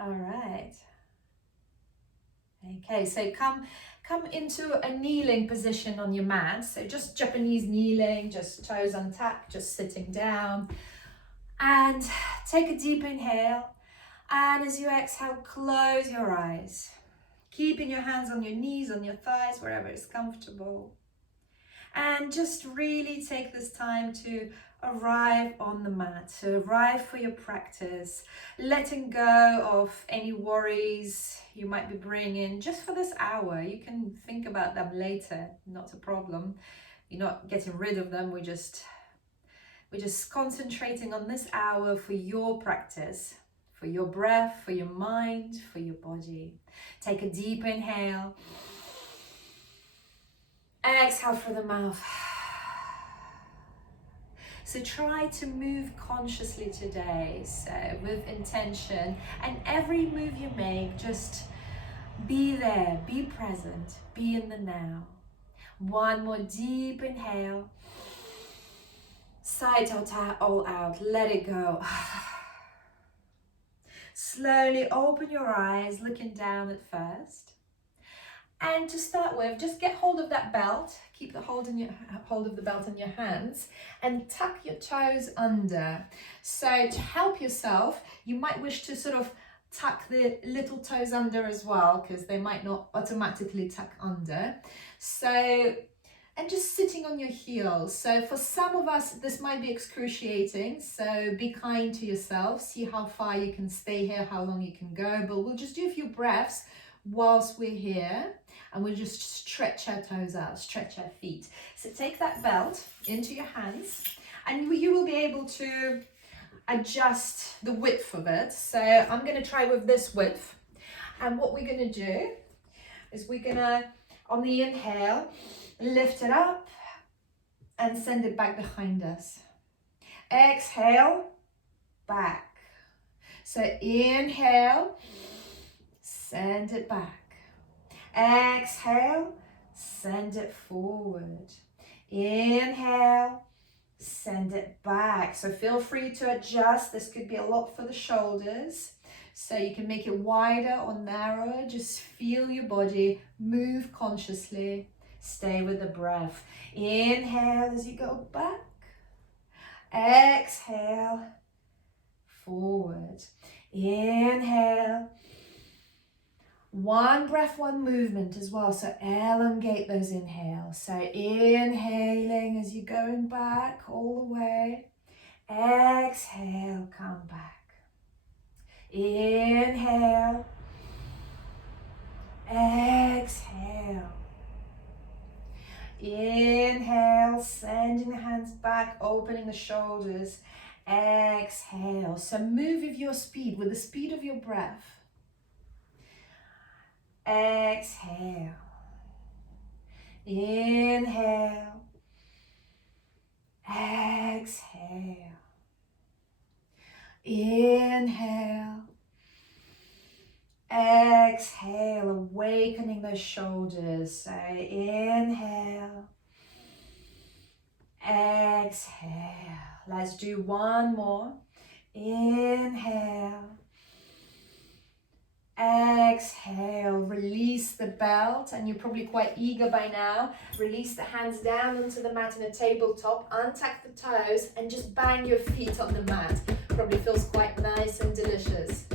All right. Okay, so come into a kneeling position on your mat. So just Japanese kneeling, just toes untucked, just sitting down. And take a deep inhale. And as you exhale, close your eyes. Keeping your hands on your knees, on your thighs, wherever it's comfortable. And just really take this time to arrive on the mat, to arrive for your practice, letting go of any worries you might be bringing just for this hour. You can think about them later, not a problem. You're not getting rid of them, we're just concentrating on this hour for your practice, for your breath, for your mind, for your body. Take a deep inhale. Exhale through the mouth. So try to move consciously today, so with intention, and every move you make, just be there, be present, be in the now. One more deep inhale. Sigh it all out, let it go. Slowly open your eyes, looking down at first. And to start with, just get hold of that belt. Keep the hold of the belt in your hands and tuck your toes under. So to help yourself, you might wish to sort of tuck the little toes under as well, because they might not automatically tuck under. So, and just sitting on your heels. So for some of us, this might be excruciating. So be kind to yourself. See how far you can stay here, how long you can go. But we'll just do a few breaths whilst we're here, and we'll just stretch our toes out, stretch our feet. So take that belt into your hands, and you will be able to adjust the width of it. So I'm going to try with this width, and what we're going to do is we're going to, on the inhale, lift it up and send it back behind us. Exhale, back. So inhale, send it back. Exhale, send it forward. Inhale, send it back. So feel free to adjust. This could be a lot for the shoulders. So you can make it wider or narrower. Just feel your body, move consciously. Stay with the breath. Inhale as you go back. Exhale, forward. Inhale. One breath, one movement as well. So elongate those inhales. So inhaling as you're going back all the way. Exhale, come back. Inhale. Exhale. Inhale, sending the hands back, opening the shoulders. Exhale. So move with your speed, with the speed of your breath. Exhale. Inhale. Exhale. Inhale. Exhale, awakening those shoulders. So inhale. Exhale. Let's do one more. Inhale. Exhale, release the belt, and you're probably quite eager by now. Release the hands down onto the mat in a tabletop, untuck the toes, and just bang your feet on the mat. Probably feels quite nice and delicious.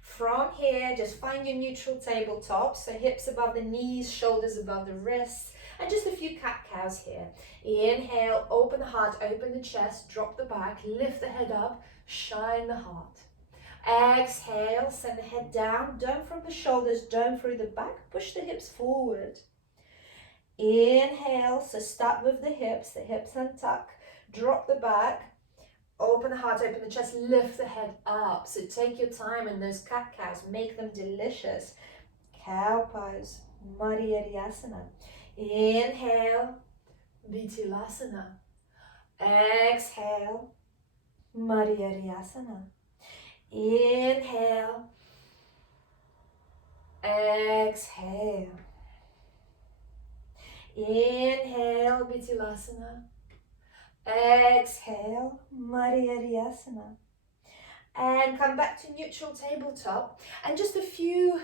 From here, just find your neutral tabletop, so hips above the knees, shoulders above the wrists, and just a few cat-cows here. Inhale, open the heart, open the chest, drop the back, lift the head up, shine the heart. Exhale, send the head down, dome from the shoulders, dome through the back, push the hips forward. Inhale, so start with the hips untuck, drop the back, open the heart, open the chest, lift the head up. So take your time in those cat-cows, make them delicious. Cow pose, Madhyasana. Inhale, Vityalasana. Exhale, Madhyasana. Inhale, exhale. Inhale, Vityalasana. Exhale, Madhyasana. And come back to neutral tabletop, and just a few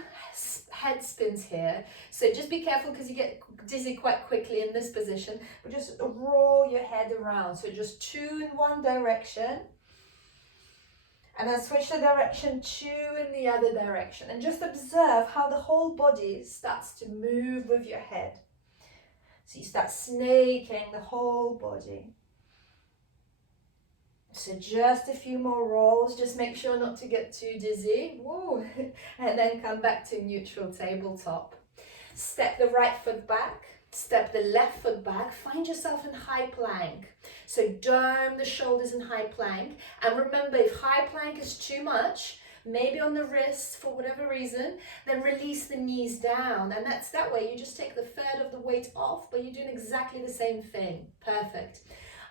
head spins here. So just be careful because you get dizzy quite quickly in this position, but just roll your head around. So just 2 in one direction, and then switch the direction, 2 in the other direction, and just observe how the whole body starts to move with your head. So you start snaking the whole body. So just a few more rolls, just make sure not to get too dizzy. Woo. And then come back to neutral tabletop. Step the right foot back, step the left foot back, find yourself in high plank. So dome the shoulders in high plank. And remember, if high plank is too much, maybe on the wrists for whatever reason, then release the knees down. And that's that way, you just take the third of the weight off, but you're doing exactly the same thing. Perfect.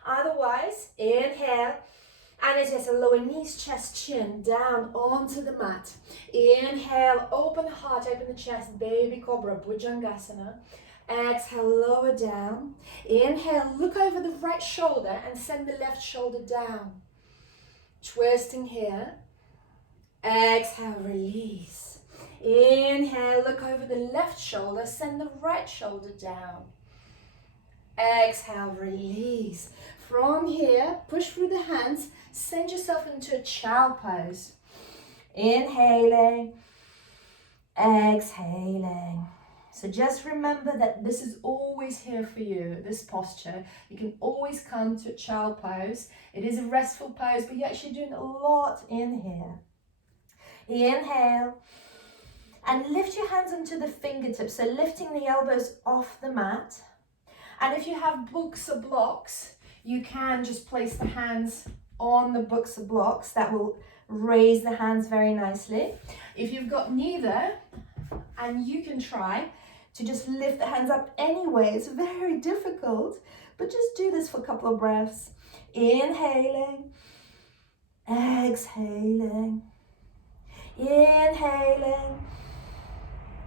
Otherwise, inhale, and as yes, lower knees, chest, chin, down onto the mat. Inhale, open the heart, open the chest, baby cobra, bhujangasana. Exhale, lower down. Inhale, look over the right shoulder and send the left shoulder down. Twisting here. Exhale, release. Inhale, look over the left shoulder, send the right shoulder down. Exhale, release. From here, push through the hands, send yourself into a child pose. Inhaling, exhaling. So just remember that this is always here for you, this posture. You can always come to a child pose. It is a restful pose, but you're actually doing a lot in here. Inhale, and lift your hands onto the fingertips, so lifting the elbows off the mat. And if you have books or blocks, you can just place the hands on the books or blocks. That will raise the hands very nicely. If you've got neither, and you can try to just lift the hands up anyway. It's very difficult, but just do this for a couple of breaths. Inhaling, exhaling, inhaling.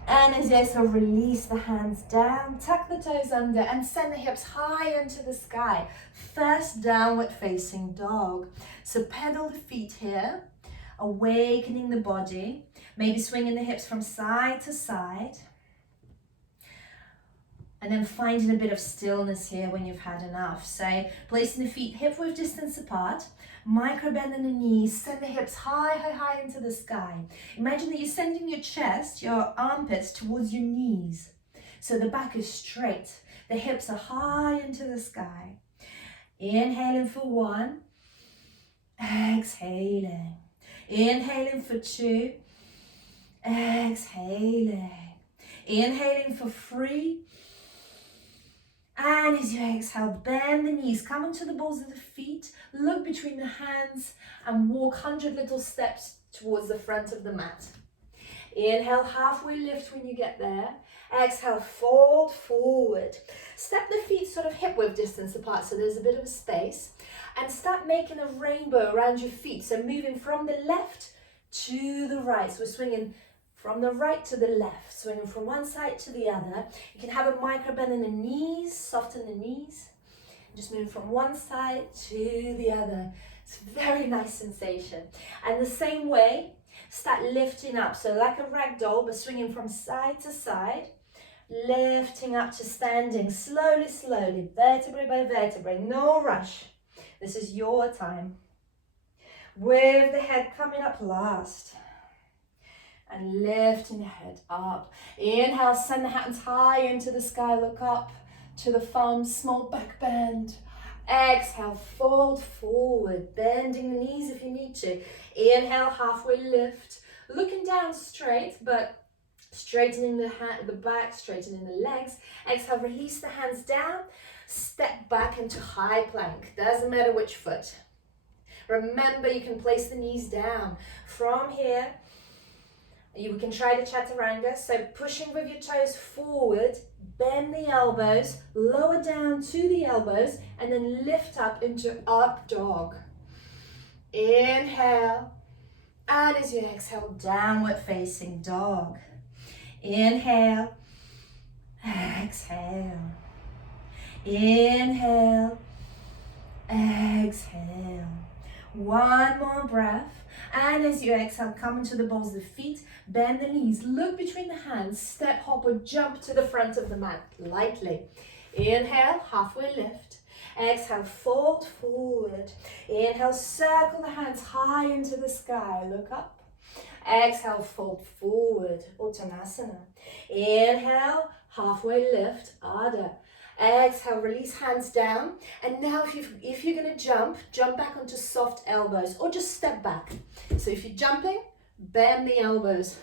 And as you so release the hands down, tuck the toes under and send the hips high into the sky. First downward facing dog. So pedal the feet here, awakening the body, maybe swinging the hips from side to side. And then finding a bit of stillness here when you've had enough. So placing the feet hip width distance apart, micro bend in the knees, send the hips high, high, high into the sky. Imagine that you're sending your chest, your armpits towards your knees. So the back is straight, the hips are high into the sky. Inhaling for 1, exhaling. Inhaling for 2, exhaling. Inhaling for 3. And as you exhale, bend the knees, come into the balls of the feet, look between the hands and walk 100 little steps towards the front of the mat. Inhale, halfway lift when you get there. Exhale, fold forward. Step the feet sort of hip width distance apart so there's a bit of a space. And start making a rainbow around your feet. So moving from the left to the right. So we're swinging from the right to the left, swinging from one side to the other. You can have a micro bend in the knees, soften the knees. Just moving from one side to the other. It's a very nice sensation. And the same way, start lifting up. So like a rag doll, but swinging from side to side. Lifting up to standing, slowly, slowly, vertebrae by vertebrae, no rush. This is your time. With the head coming up last. And lifting the head up. Inhale, send the hands high into the sky, look up to the thumbs, small back bend. Exhale, fold forward, bending the knees if you need to. Inhale, halfway lift, looking down straight, but straightening the back, straightening the legs. Exhale, release the hands down, step back into high plank. Doesn't matter which foot. Remember, you can place the knees down. From here, you can try the chaturanga, so pushing with your toes forward, bend the elbows, lower down to the elbows, and then lift up into up dog. Inhale, and as you exhale, downward facing dog. Inhale, exhale. Inhale, exhale. One more breath. And as you exhale, come into the balls of the feet, bend the knees, look between the hands, step, hop, or jump to the front of the mat, lightly. Inhale, halfway lift. Exhale, fold forward. Inhale, circle the hands high into the sky, look up. Exhale, fold forward, Uttanasana. Inhale, halfway lift, Adha. Exhale, release hands down. And now if you're going to jump back onto soft elbows or just step back. So if you're jumping, bend the elbows.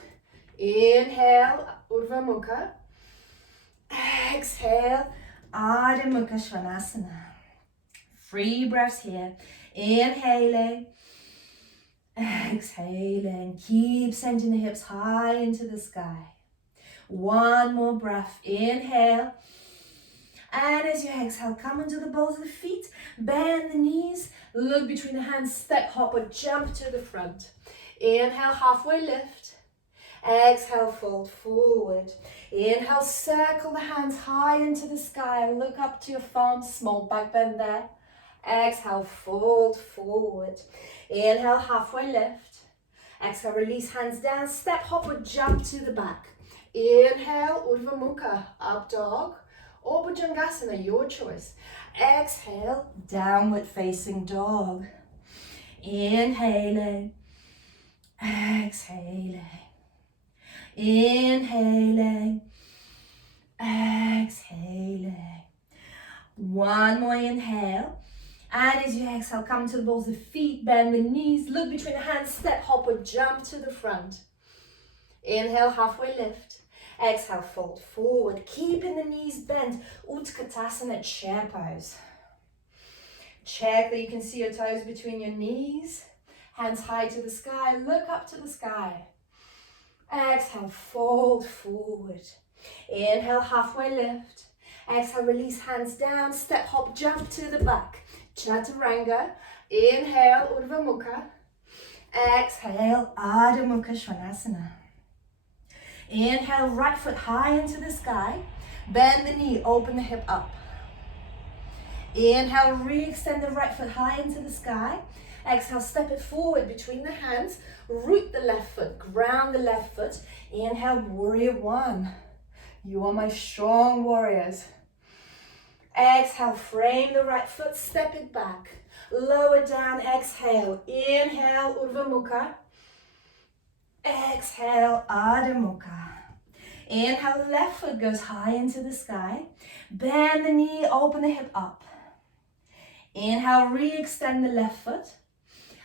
Inhale, Urdhva Mukha. Exhale, Adha Mukha Svanasana. 3 breaths here. Inhaling. Exhaling. Keep sending the hips high into the sky. 1 more breath. Inhale. And as you exhale, come into the balls of the feet. Bend the knees. Look between the hands. Step, hop, or jump to the front. Inhale, halfway lift. Exhale, fold forward. Inhale, circle the hands high into the sky. Look up to your thumbs. Small back bend there. Exhale, fold forward. Inhale, halfway lift. Exhale, release hands down. Step, hop, or jump to the back. Inhale, Urdhva Mukha, up dog. Or Bhujangasana, your choice. Exhale, downward facing dog. Inhaling. Exhaling. Inhaling. Exhaling. 1 more inhale. And as you exhale, come to the balls of feet, bend the knees, look between the hands, step, hop, or jump to the front. Inhale, halfway lift. Exhale, fold forward, keeping the knees bent. Utkatasana, chair pose. Check that you can see your toes between your knees. Hands high to the sky, look up to the sky. Exhale, fold forward. Inhale, halfway lift. Exhale, release hands down, step, hop, jump to the back. Chaturanga. Inhale, Urdhva Mukha. Exhale, Adha Mukha Svanasana. Inhale, right foot high into the sky. Bend the knee, open the hip up. Inhale, re-extend the right foot high into the sky. Exhale, step it forward between the hands. Root the left foot, ground the left foot. Inhale, warrior 1. You are my strong warriors. Exhale, frame the right foot, step it back. Lower down, exhale. Inhale, Urdhva Mukha. Exhale, Adha Mukha. Inhale, left foot goes high into the sky. Bend the knee, open the hip up. Inhale, re-extend the left foot.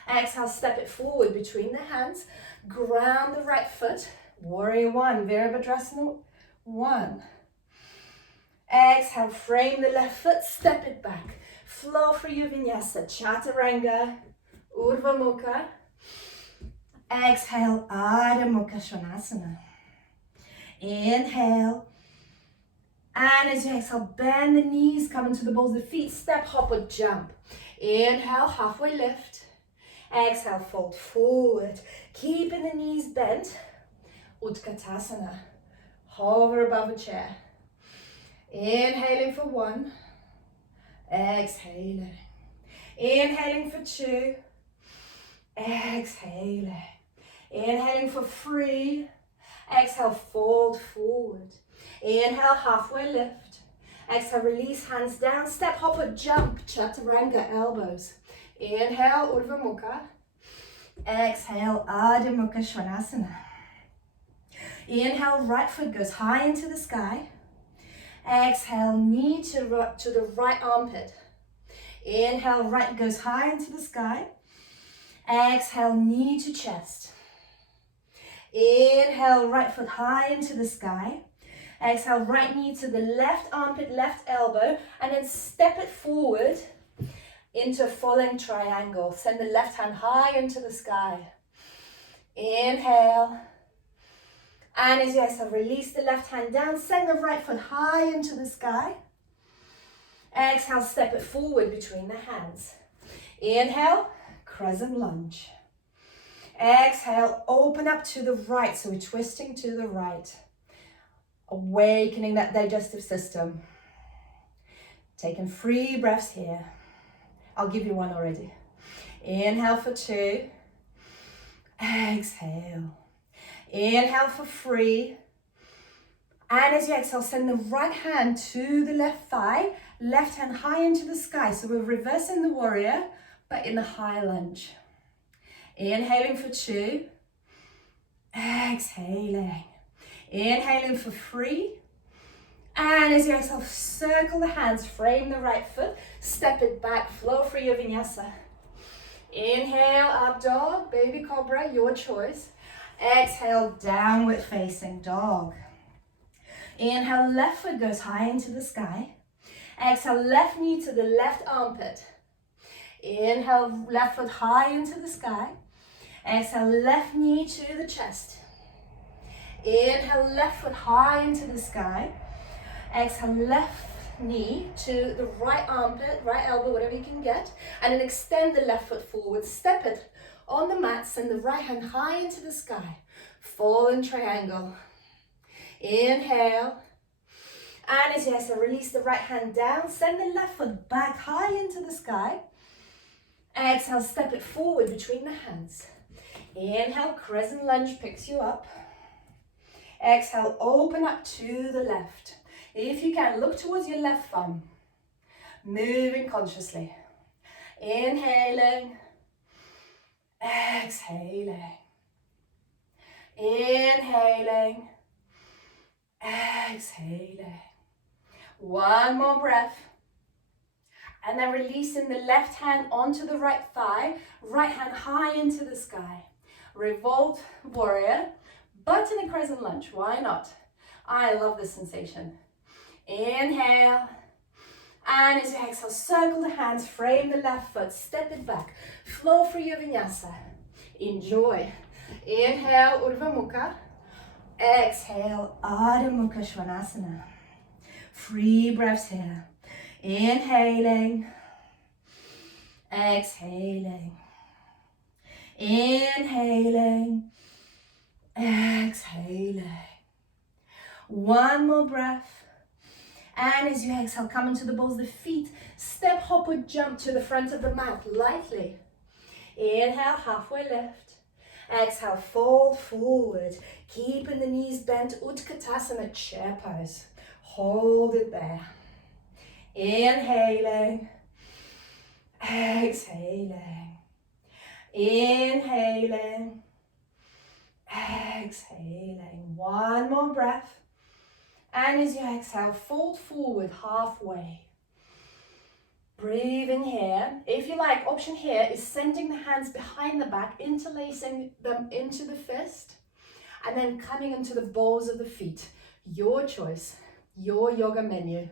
Exhale, step it forward between the hands. Ground the right foot. Warrior 1, Virabhadrasana 1. Exhale, frame the left foot, step it back. Flow for your vinyasa, Chaturanga, Urdhva Mukha. Exhale, Adha Mukha Svanasana. Inhale. And as you exhale, bend the knees, come into the balls of the feet, step, hop, or jump. Inhale, halfway lift. Exhale, fold forward. Keeping the knees bent. Utkatasana. Hover above a chair. Inhaling for 1. Exhaling. Inhaling for 2. Exhaling. Inhaling for 3. Exhale, fold forward. Inhale, halfway lift. Exhale, release hands down. Step, hop, or jump. Chaturanga, elbows. Inhale, Urdhva Mukha. Exhale, Adha Mukha Svanasana. Inhale, right foot goes high into the sky. Exhale, knee to the right armpit. Inhale, right goes high into the sky. Exhale, knee to chest. Inhale, right foot high into the sky. Exhale, right knee to the left armpit, left elbow, and then step it forward into a falling triangle. Send the left hand high into the sky. Inhale. And as you exhale, release the left hand down. Send the right foot high into the sky. Exhale, step it forward between the hands. Inhale, crescent lunge. Exhale, open up to the right. So we're twisting to the right. Awakening that digestive system. Taking 3 breaths here. I'll give you 1 already. Inhale for 2. Exhale. Inhale for 3. And as you exhale, send the right hand to the left thigh, left hand high into the sky. So we're reversing the warrior, but in the high lunge. Inhaling for 2. Exhaling. Inhaling for 3. And as you exhale, circle the hands, frame the right foot, step it back, flow through your vinyasa. Inhale, up dog, baby cobra, your choice. Exhale, downward facing dog. Inhale, left foot goes high into the sky. Exhale, left knee to the left armpit. Inhale, left foot high into the sky. Exhale, left knee to the chest. Inhale, left foot high into the sky. Exhale, left knee to the right armpit, right elbow, whatever you can get. And then extend the left foot forward. Step it on the mat, send the right hand high into the sky. Fallen triangle. Inhale. And as you exhale, release the right hand down. Send the left foot back high into the sky. Exhale, step it forward between the hands. Inhale, crescent lunge picks you up. Exhale, open up to the left. If you can, look towards your left thumb. Moving consciously. Inhaling. Exhaling. Inhaling. Exhaling. One more breath. And then releasing the left hand onto the right thigh, right hand high into the sky. Revolt warrior, but in a crescent lunge. Why not? I love this sensation. Inhale. And as you exhale, circle the hands, frame the left foot, step it back, flow through your vinyasa. Enjoy. Inhale, Urdhva Mukha. Exhale, Adho Mukha Svanasana. 3 breaths here. Inhaling. Exhaling. Inhaling. Exhaling. One more breath. And as you exhale, come into the balls of the feet. Step, hop, or jump to the front of the mat lightly. Inhale, halfway lift. Exhale, fold forward. Keeping the knees bent, Utkatasana, chair pose. Hold it there. Inhaling. Exhaling. Inhaling. Exhaling. One more breath. And as you exhale, fold forward halfway. Breathing here. If you like, option here is sending the hands behind the back, interlacing them into the fist, and then coming into the balls of the feet. Your choice, your yoga menu.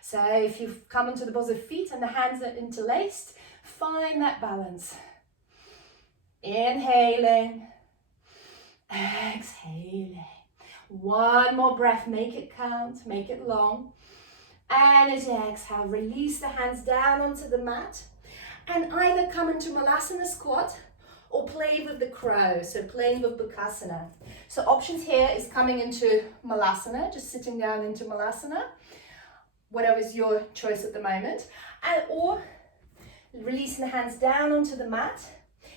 So if you come into the balls of the feet and the hands are interlaced, find that balance. Inhaling. Exhaling. One more breath, make it count, make it long. And as you exhale, release the hands down onto the mat and either come into Malasana squat or play with the crow, so playing with Bakasana. So options here is coming into Malasana, just sitting down into Malasana, whatever is your choice at the moment, or releasing the hands down onto the mat,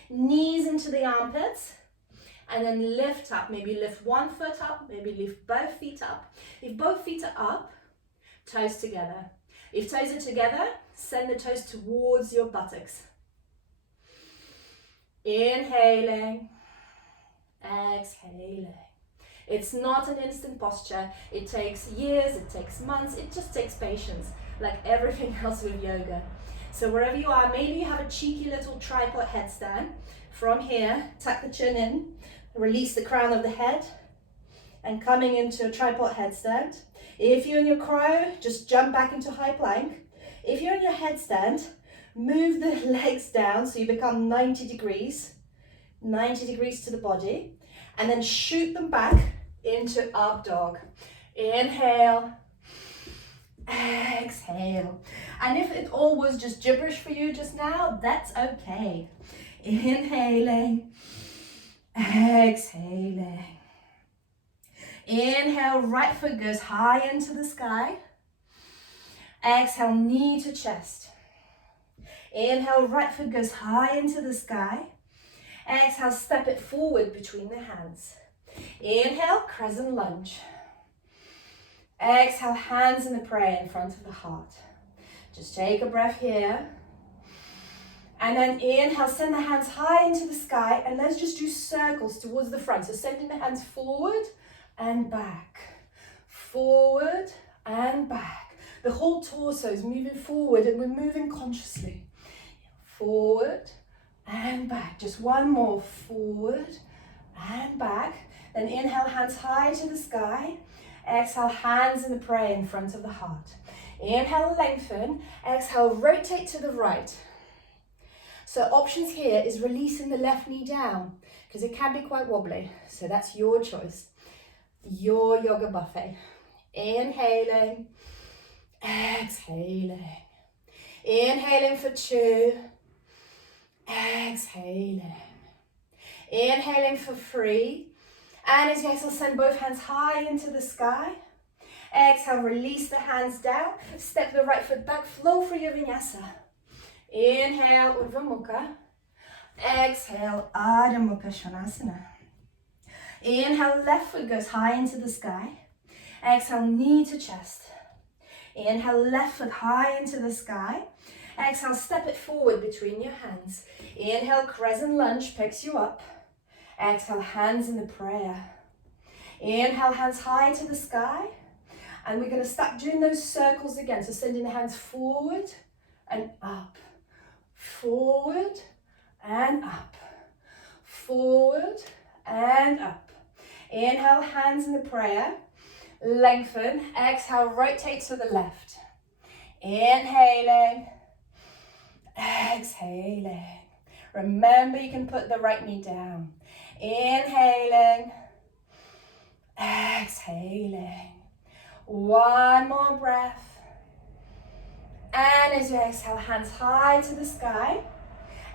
knees into the armpits, and then lift up, maybe lift one foot up, maybe lift both feet up. If both feet are up, toes together. If toes are together, send the toes towards your buttocks. Inhaling, exhaling. It's not an instant posture. It takes years, it takes months, it just takes patience, like everything else with yoga. So wherever you are, maybe you have a cheeky little tripod headstand. From here, tuck the chin in, release the crown of the head, and coming into a tripod headstand. If you're in your crow, just jump back into high plank. If you're in your headstand, move the legs down so you become 90 degrees to the body, and then shoot them back into up dog. Inhale, exhale. And if it all was just gibberish for you just now, that's okay. Inhaling, exhaling. Inhale, right foot goes high into the sky. Exhale, knee to chest. Inhale, right foot goes high into the sky. Exhale, step it forward between the hands. Inhale, crescent lunge. Exhale, hands in the prayer in front of the heart. Just take a breath here. And then inhale, send the hands high into the sky, and let's just do circles towards the front. So sending the hands forward and back, forward and back. The whole torso is moving forward and we're moving consciously. Forward and back. Just one more, forward and back. Then inhale, hands high to the sky. Exhale, hands in the prayer in front of the heart. Inhale, lengthen. Exhale, rotate to the right. So options here is releasing the left knee down because it can be quite wobbly. So that's your choice, your yoga buffet. Inhaling, exhaling. Inhaling for 2, exhaling. Inhaling for 3. And as you exhale, send both hands high into the sky. Exhale, release the hands down. Step the right foot back, flow through your vinyasa. Inhale, Urdhva Mukha. Exhale, Adho Mukha Svanasana. Inhale, left foot goes high into the sky. Exhale, knee to chest. Inhale, left foot high into the sky. Exhale, step it forward between your hands. Inhale, crescent lunge picks you up. Exhale, hands in the prayer. Inhale, hands high to the sky. And we're going to start doing those circles again. So sending the hands forward and up. Forward and up. Forward and up. Inhale, hands in the prayer. Lengthen. Exhale, rotate to the left. Inhaling. Exhaling. Remember, you can put the right knee down. Inhaling. Exhaling. One more breath. And as you exhale, hands high to the sky.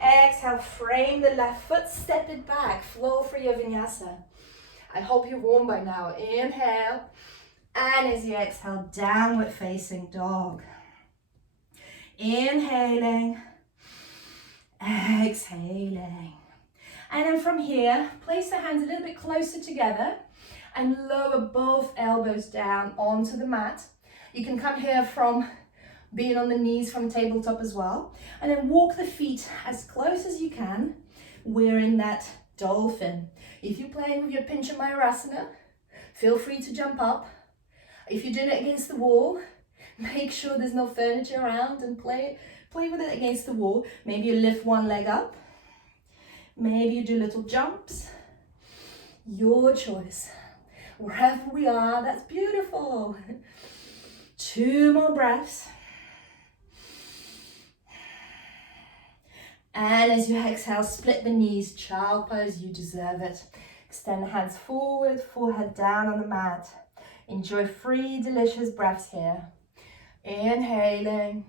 Exhale, frame the left foot, step it back, flow through your vinyasa. I hope you're warm by now. Inhale. And as you exhale, downward facing dog. Inhaling. Exhaling. And then from here, place the hands a little bit closer together and lower both elbows down onto the mat. You can come here from being on the knees from tabletop as well. And then walk the feet as close as you can. We're in that dolphin. If you're playing with your Pincha Mayurasana, feel free to jump up. If you're doing it against the wall, make sure there's no furniture around and play with it against the wall. Maybe you lift one leg up. Maybe you do little jumps. Your choice. Wherever we are, that's beautiful. 2 more breaths. And as you exhale, split the knees, child pose, you deserve it. Extend the hands forward, forehead down on the mat. Enjoy 3 delicious breaths here. Inhaling,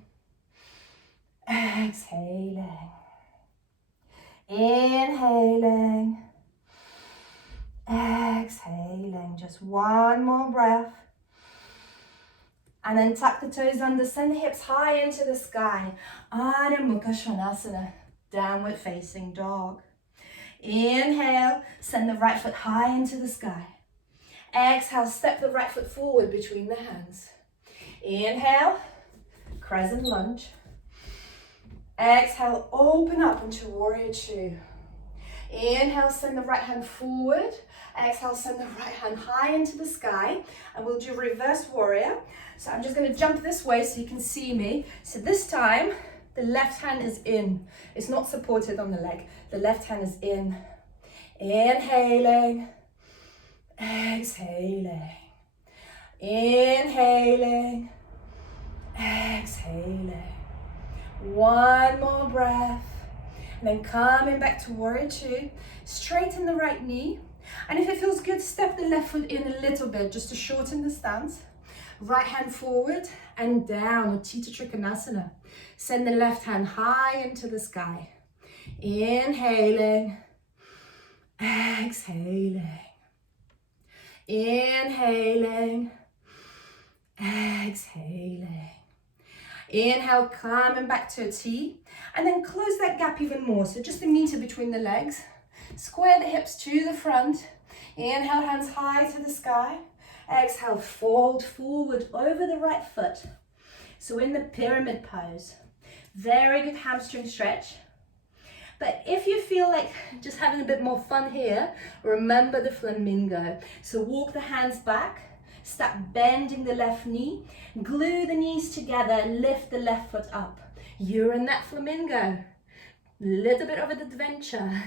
exhaling. Inhaling, exhaling. Just 1 more breath. And then tuck the toes under, send the hips high into the sky. Adho Mukha Svanasana. Downward facing dog. Inhale, send the right foot high into the sky. Exhale, step the right foot forward between the hands. Inhale, crescent lunge. Exhale, open up into warrior 2. Inhale, send the right hand forward. Exhale, send the right hand high into the sky. And we'll do reverse warrior. So I'm just going to jump this way so you can see me. So this time, the left hand is in. It's not supported on the leg. The left hand is in. Inhaling. Exhaling. Inhaling. Exhaling. 1 more breath. And then coming back to warrior 2. Straighten the right knee. And if it feels good, step the left foot in a little bit just to shorten the stance. Right hand forward and down, Utthita Trikonasana. Send the left hand high into the sky. Inhaling, exhaling. Inhaling, exhaling. Inhale, coming back to a T. And then close that gap even more. So just a meter between the legs. Square the hips to the front. Inhale, hands high to the sky. Exhale, fold forward over the right foot. So in the pyramid pose. Very good hamstring stretch. But if you feel like just having a bit more fun here, remember the flamingo. So walk the hands back, start bending the left knee, glue the knees together, lift the left foot up. You're in that flamingo. Little bit of an adventure.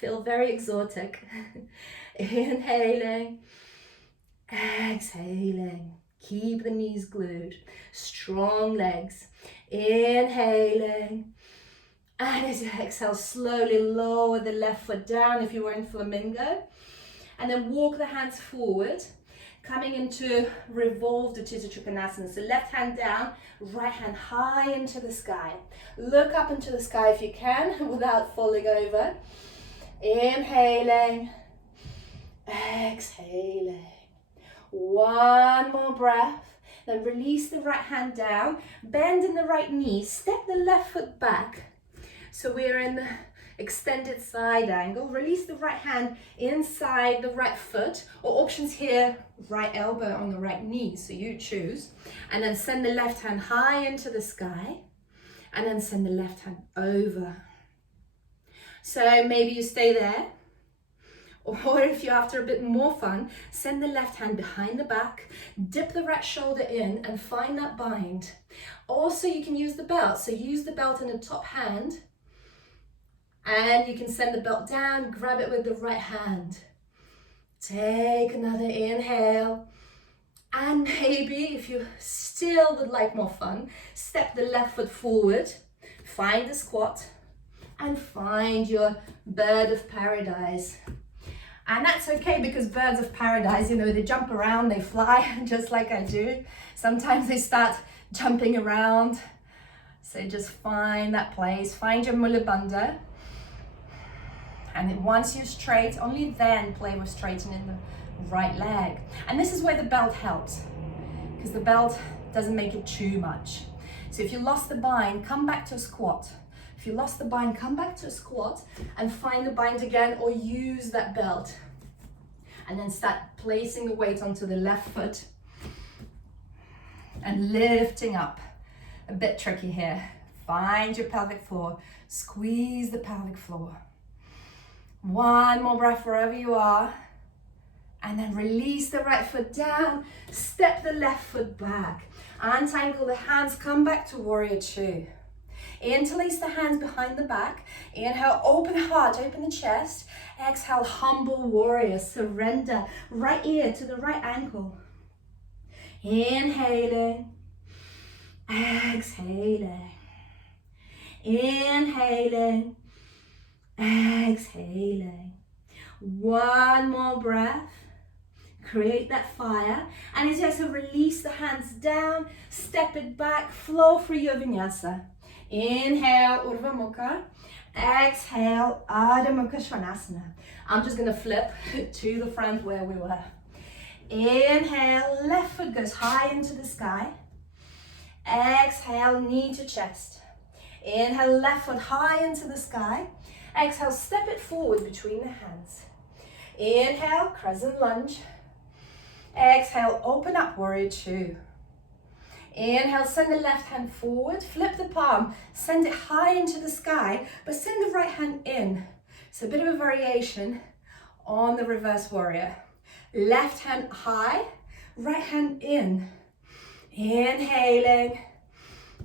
Feel very exotic. Inhaling, exhaling. Keep the knees glued. Strong legs. Inhaling. And as you exhale, slowly lower the left foot down if you were in flamingo. And then walk the hands forward, coming into revolved Utthita Trikonasana. So left hand down, right hand high into the sky. Look up into the sky if you can without falling over. Inhaling, exhaling. One more breath. Then release the right hand down, bend in the right knee, step the left foot back. So we're in the extended side angle. Release the right hand inside the right foot, or options here, right elbow on the right knee, so you choose. And then send the left hand high into the sky, and then send the left hand over. So maybe you stay there, or if you're after a bit more fun, send the left hand behind the back, dip the right shoulder in and find that bind. Also, you can use the belt. So use the belt in the top hand, and you can send the belt down, grab it with the right hand. Take another inhale. And maybe if you still would like more fun, step the left foot forward, find the squat, and find your bird of paradise. And that's okay, because birds of paradise, you know, they jump around, they fly, just like I do. Sometimes they start jumping around. So just find that place, find your Mula Bandha. And then once you're straight, only then play with straightening the right leg. And this is where the belt helps, because the belt doesn't make it too much. So if you lost the bind, come back to a squat. If you lost the bind, come back to a squat and find the bind again, or use that belt. And then start placing the weight onto the left foot and lifting up. A bit tricky here. Find your pelvic floor. Squeeze the pelvic floor. One more breath wherever you are. And then release the right foot down. Step the left foot back. Untangle the hands. Come back to warrior two. Interlace the hands behind the back. Inhale, open heart, open the chest. Exhale, humble warrior. Surrender. Right ear to the right ankle. Inhaling. Exhaling. Inhaling. Exhaling. One more breath. Create that fire. And as you exhale, release the hands down. Step it back. Flow through your vinyasa. Inhale, Urdhva Mukha. Exhale, Adho Mukha Svanasana. I'm just going to flip to the front where we were. Inhale, left foot goes high into the sky. Exhale, knee to chest. Inhale, left foot high into the sky. Exhale, step it forward between the hands. Inhale, crescent lunge. Exhale, open up, warrior two. Inhale, send the left hand forward, flip the palm, send it high into the sky, but send the right hand in. So a bit of a variation on the reverse warrior. Left hand high, right hand in. Inhaling,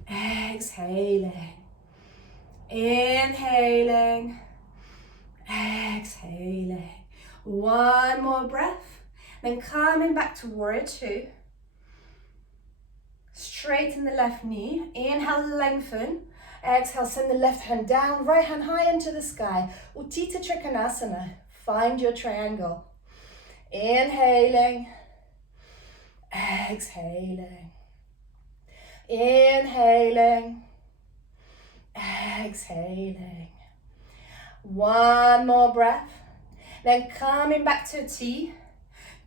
exhaling. Inhaling, exhaling. One more breath, then coming back to warrior two. Straighten the left knee. Inhale, lengthen. Exhale, send the left hand down, right hand high into the sky. Utthita Trikonasana. Find your triangle. Inhaling. Exhaling. Inhaling. Exhaling. One more breath. Then coming back to a T.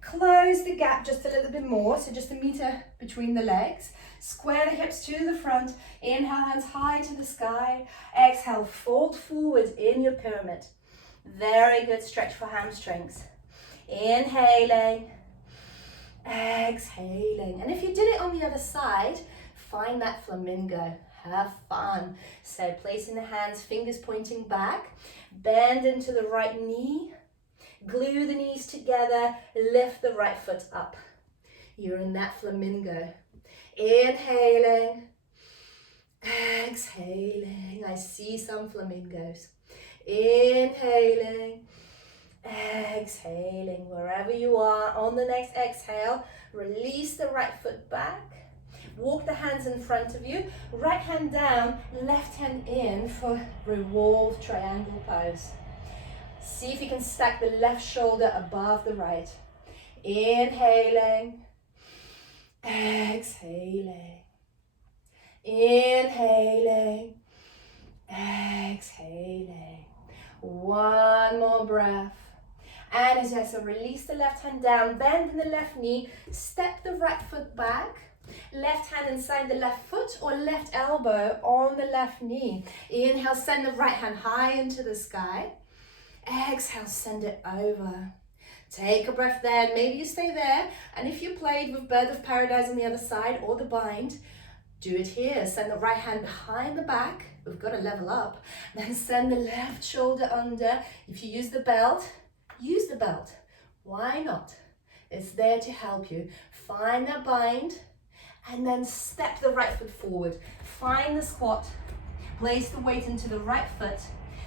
Close the gap just a little bit more, so just a meter between the legs. Square the hips to the front. Inhale, hands high to the sky. Exhale, fold forward in your pyramid. Very good stretch for hamstrings. Inhaling, exhaling. And if you did it on the other side, find that flamingo. Have fun. So placing the hands, fingers pointing back. Bend into the right knee. Glue the knees together. Lift the right foot up. You're in that flamingo. Inhaling, exhaling. I see some flamingos. Inhaling, exhaling. Wherever you are, on the next exhale, release the right foot back. Walk the hands in front of you. Right hand down, left hand in for revolve triangle pose. See if you can stack the left shoulder above the right. Inhaling, exhaling. Inhaling, exhaling. One more breath. And as you exhale, release the left hand down, bend in the left knee, step the right foot back. Left hand inside the left foot or left elbow on the left knee. Inhale, send the right hand high into the sky. Exhale, send it over. Take a breath there. Maybe you stay there. And if you played with Bird of Paradise on the other side or the bind, do it here. Send the right hand behind the back. We've got to level up. Then send the left shoulder under. If you use the belt, use the belt. Why not? It's there to help you. Find that bind. And then step the right foot forward. Find the squat. Place the weight into the right foot.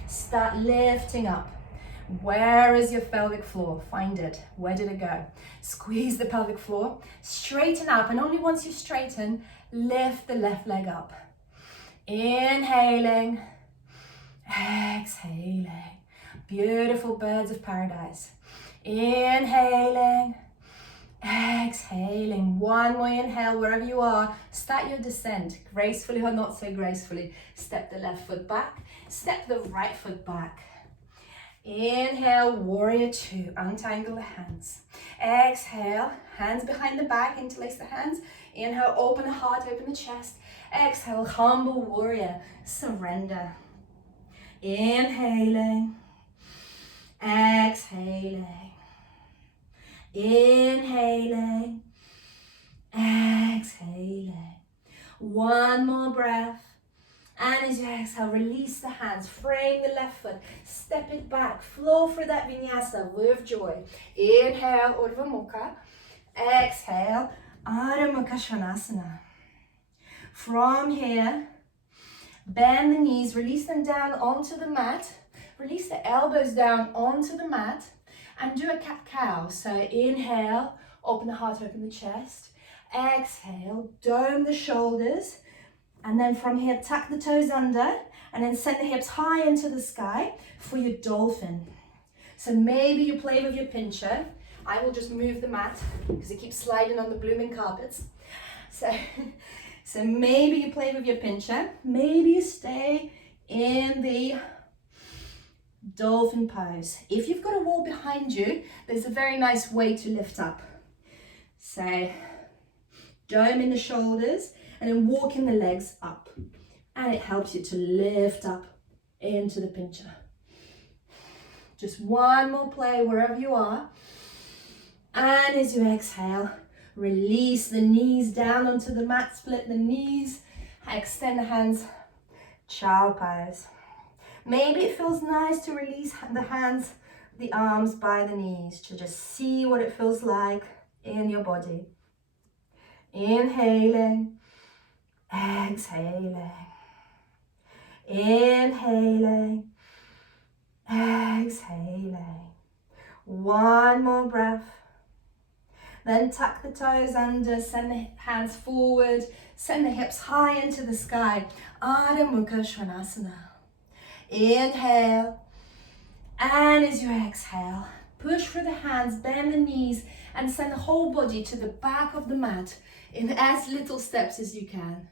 Start lifting up. Where is your pelvic floor? Find it. Where did it go? Squeeze the pelvic floor. Straighten up. And only once you straighten, lift the left leg up. Inhaling. Exhaling. Beautiful birds of paradise. Inhaling. Exhaling. One more inhale wherever you are. Start your descent. Gracefully or not so gracefully. Step the left foot back. Step the right foot back. Inhale, warrior two. Untangle the hands. Exhale, hands behind the back. Interlace the hands. Inhale, open the heart, open the chest. Exhale, humble warrior. Surrender. Inhaling. Exhaling. Inhaling, exhaling. One more breath. And as you exhale, release the hands, frame the left foot, step it back, flow through that vinyasa with joy. Inhale, Urdhva Mukha. Exhale, Adho Mukha Svanasana. From here, bend the knees, release them down onto the mat. Release the elbows down onto the mat. And do a cat-cow. So inhale, open the heart, open the chest. Exhale, dome the shoulders. And then from here, tuck the toes under. And then send the hips high into the sky for your dolphin. So maybe you play with your pincher. I will just move the mat because it keeps sliding on the blooming carpets. So maybe you play with your pincher. Maybe you stay in the dolphin pose. If you've got a wall behind you, there's a very nice way to lift up. So dome in the shoulders and then walking the legs up. And it helps you to lift up into the pincher. Just one more play wherever you are. And as you exhale, release the knees down onto the mat, split the knees, extend the hands, child pose. Maybe it feels nice to release the hands, the arms by the knees, to just see what it feels like in your body. Inhaling, exhaling. Inhaling, exhaling. One more breath. Then tuck the toes under, send the hands forward, send the hips high into the sky. Adho Mukha Svanasana. Inhale, and as you exhale, push through the hands, bend the knees, and send the whole body to the back of the mat in as little steps as you can.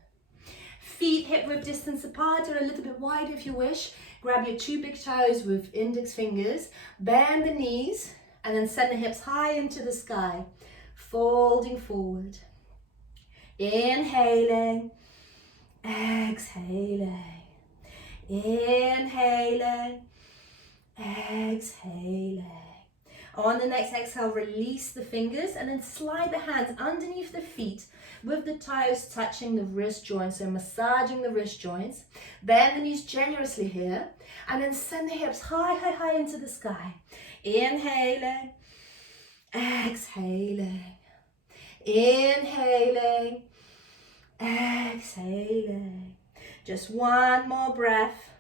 Feet hip-width distance apart or a little bit wider if you wish. Grab your two big toes with index fingers, bend the knees, and then send the hips high into the sky, folding forward. Inhaling, exhaling, inhaling, exhaling. On the next exhale, release the fingers and then slide the hands underneath the feet with the toes touching the wrist joints, so massaging the wrist joints. Bend the knees generously here and then send the hips high, high, high into the sky. Inhaling, exhaling, inhaling, exhaling. Just one more breath.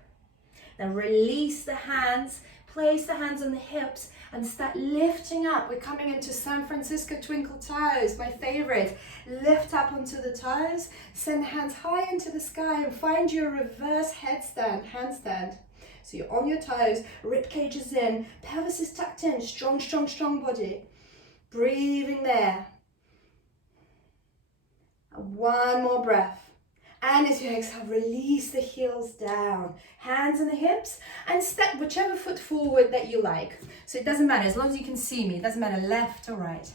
Then release the hands, place the hands on the hips and start lifting up. We're coming into San Francisco twinkle toes, my favorite. Lift up onto the toes, send the hands high into the sky and find your reverse headstand, handstand. So you're on your toes, rib cage is in, pelvis is tucked in, strong, strong, strong body. Breathing there. And one more breath. And as you exhale, release the heels down. Hands on the hips and step whichever foot forward that you like. So it doesn't matter, as long as you can see me, it doesn't matter left or right.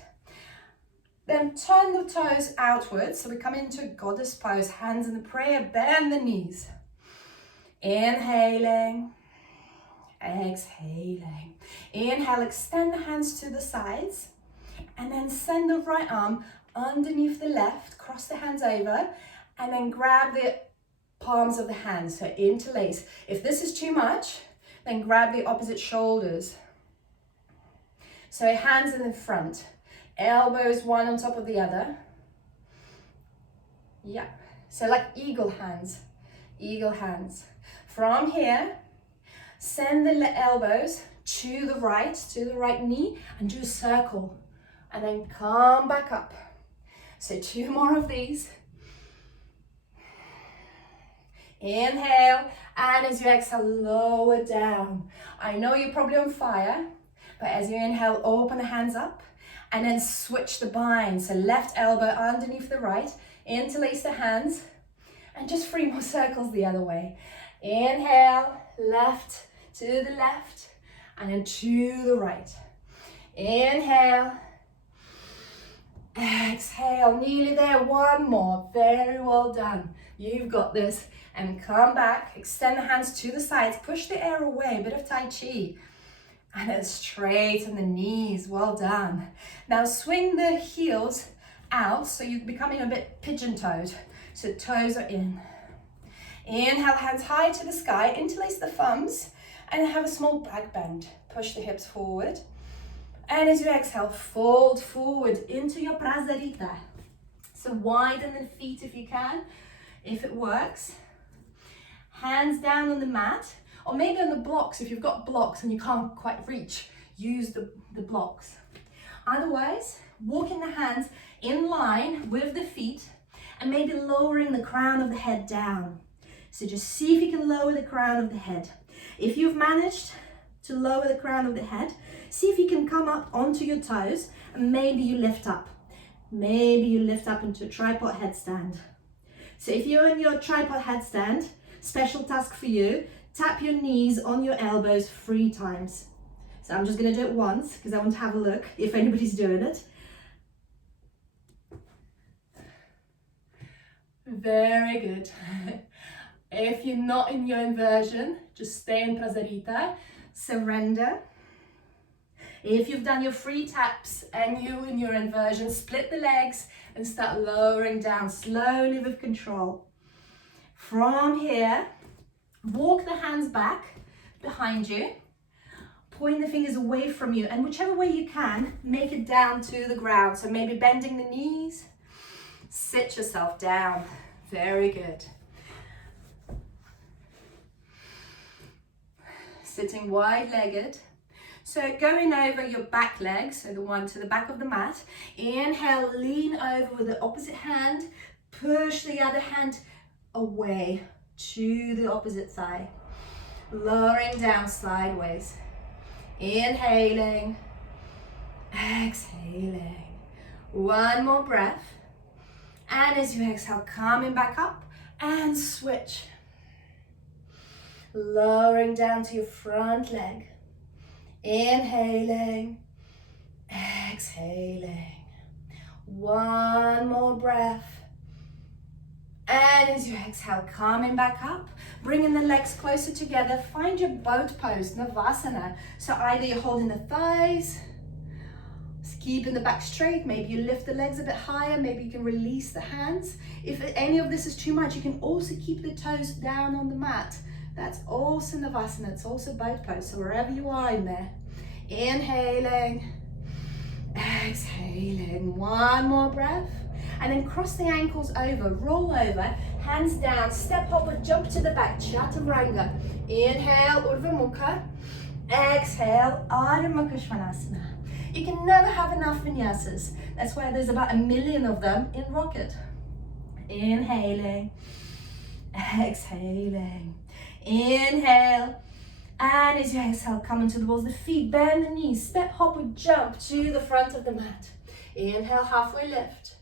Then turn the toes outwards. So we come into goddess pose, hands in the prayer, bend the knees. Inhaling, exhaling. Inhale, extend the hands to the sides. And then send the right arm underneath the left, cross the hands over. And then grab the palms of the hands, so interlace. If this is too much, then grab the opposite shoulders. So hands in the front, elbows one on top of the other. Yeah, so like eagle hands, eagle hands. From here, send the elbows to the right knee and do a circle. And then come back up. So 2 more of these. Inhale, and as you exhale, lower down. I know you're probably on fire, but as you inhale, open the hands up and then switch the bind. So left elbow underneath the right, interlace the hands, and just 3 more circles the other way. Inhale, left to the left, and then to the right. Inhale, exhale, nearly there, 1 more. Very well done. You've got this. And come back, extend the hands to the sides, push the air away, a bit of Tai Chi. And then straighten the knees, well done. Now swing the heels out, so you're becoming a bit pigeon-toed. So toes are in. Inhale, hands high to the sky, interlace the thumbs, and have a small back bend. Push the hips forward. And as you exhale, fold forward into your prasarita. So widen the feet if you can, if it works. Hands down on the mat, or maybe on the blocks. If you've got blocks and you can't quite reach, use the blocks. Otherwise, walking the hands in line with the feet and maybe lowering the crown of the head down. So just see if you can lower the crown of the head. If you've managed to lower the crown of the head, see if you can come up onto your toes and maybe you lift up. Maybe you lift up into a tripod headstand. So if you're in your tripod headstand, special task for you, tap your knees on your elbows 3 times. So I'm just going to do it once because I want to have a look if anybody's doing it. Very good. If you're not in your inversion, just stay in prasarita, surrender. If you've done your 3 taps and you in your inversion, split the legs and start lowering down slowly with control. From here, walk the hands back behind you, point the fingers away from you, and whichever way you can, make it down to the ground. So maybe bending the knees, sit yourself down. Very good. Sitting wide-legged. So going over your back legs, so the one to the back of the mat. Inhale, lean over with the opposite hand, push the other hand away to the opposite side, lowering down sideways, inhaling, exhaling. 1 more breath, and as you exhale, coming back up and switch, lowering down to your front leg, inhaling, exhaling. 1 more breath. And as you exhale, coming back up, bringing the legs closer together. Find your boat pose, Navasana. So either you're holding the thighs, keeping the back straight. Maybe you lift the legs a bit higher. Maybe you can release the hands. If any of this is too much, you can also keep the toes down on the mat. That's also Navasana. It's also boat pose. So wherever you are in there, inhaling, exhaling. One more breath. And then cross the ankles over, roll over, hands down, step hop or jump to the back, Chaturanga. Inhale, Urdhva Mukha. Exhale, Adho Mukha Svanasana. You can never have enough vinyasas. That's why there's about 1 million of them in Rocket. Inhaling, exhaling. Inhale, and as you exhale, come into the balls, the feet, bend the knees, step hop or jump to the front of the mat. Inhale, halfway lift.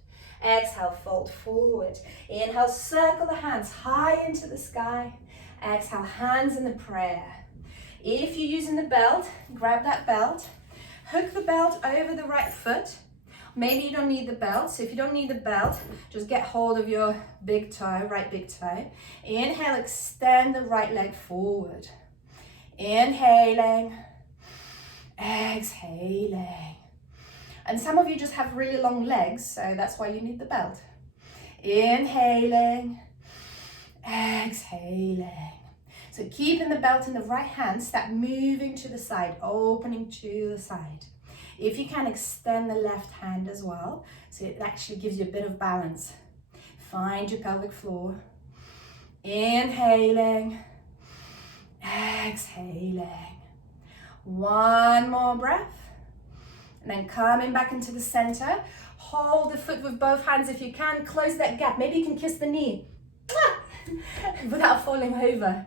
Exhale, fold forward. Inhale, circle the hands high into the sky. Exhale, hands in the prayer. If you're using the belt, grab that belt. Hook the belt over the right foot. Maybe you don't need the belt. So if you don't need the belt, just get hold of your big toe, right big toe. Inhale, extend the right leg forward. Inhaling, exhaling. And some of you just have really long legs, so that's why you need the belt. Inhaling, exhaling. So keeping the belt in the right hand, start moving to the side, opening to the side. If you can, extend the left hand as well, so it actually gives you a bit of balance. Find your pelvic floor. Inhaling, exhaling. One more breath. And then coming back into the center, hold the foot with both hands if you can, close that gap. Maybe you can kiss the knee without falling over.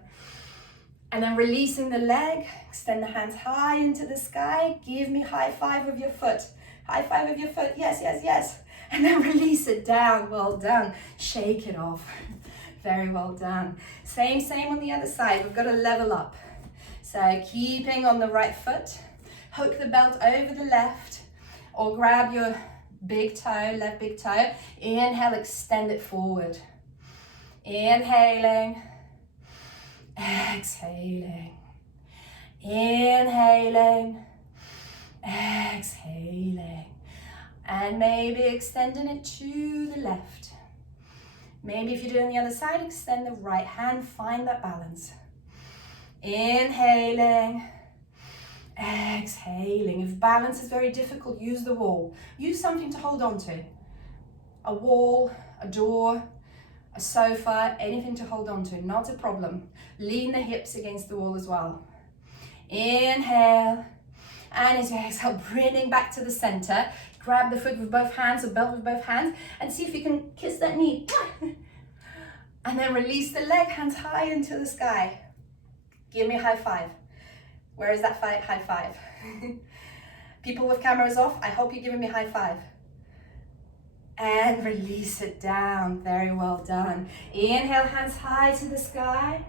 And then releasing the leg, extend the hands high into the sky, give me high five with your foot. High five with your foot, yes, yes, yes. And then release it down, well done. Shake it off, very well done. Same on the other side, we've got to level up. So keeping on the right foot, hook the belt over the left or grab your big toe, left big toe. Inhale, extend it forward. Inhaling, exhaling. Inhaling, exhaling. And maybe extending it to the left. Maybe if you're doing the other side, extend the right hand, find that balance. Inhaling, exhaling. If balance is very difficult, use the wall. Use something to hold on to. A wall, a door, a sofa, anything to hold on to, not a problem. Lean the hips against the wall as well. Inhale, and as you exhale, bringing back to the center. Grab the foot with both hands, or belt with both hands, and see if you can kiss that knee. And then release the leg, hands high into the sky. Give me a high five. Where is that high five? People with cameras off, I hope you're giving me a high five. And release it down, very well done. Inhale, hands high to the sky.